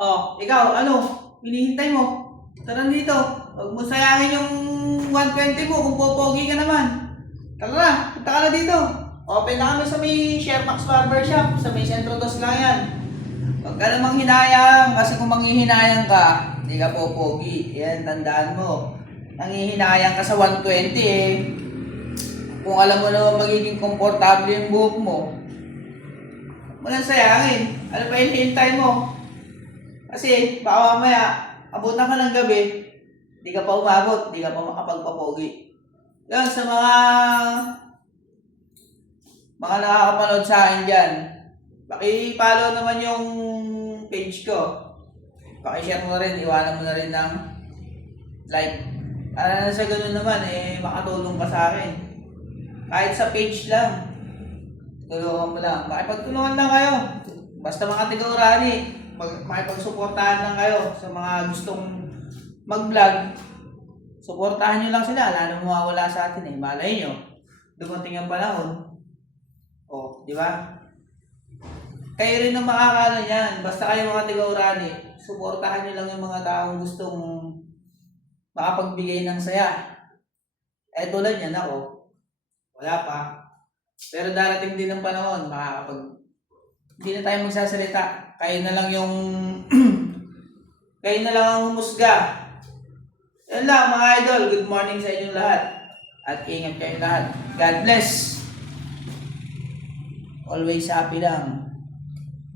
Oh, ikaw, ano? Hinihintay mo? Tara dito. Huwag mo sayangin yung 120 mo kung popogi ka naman. Tara na, punta ka na dito. Open na kami sa may Shermax Barbershop. Sa may Centro Dos lang yan. Huwag ka namang hinayang. Kasi kung manghihinayang ka, hindi ka popogi. Yan, tandaan mo. Nanghihinayang ka sa 120 eh. Kung alam mo naman magiging komportable yung buhok mo, huwag mo nang sayangin. Ano pa hinihintay mo? Kasi baka mamaya, abutan ka ng gabi, di ka pa umabot, di ka pa makapagpapogi. Yan, sa mga nakakapanood sa akin dyan, paki-follow naman yung page ko. Paki-share mo rin, iwanan mo na rin ng like. Para na sa ganun naman, makatulong ka sa akin. Kahit sa page lang, tulungan mo lang. Makipagtulungan lang kayo. Basta mga tiga-urani, makipagsuportahan lang kayo sa mga gustong mag-vlog. Suportahan nyo lang sila, lalo mawawala sa atin Malay nyo, dumating ang panahon. O, di ba? Kayo rin ang makakano yan. Basta kayo mga tiga-urani, suportahan nyo lang yung mga taong gustong makapagbigay ng saya. Tulad yan ako, wala pa. Pero darating din ang panahon, hindi na tayo magsasalita. Kayo na lang yung kayo na lang ang humusga. Yan lang mga idol, good morning sa inyong lahat. At ingat kayong lahat. God bless. Always happy lang.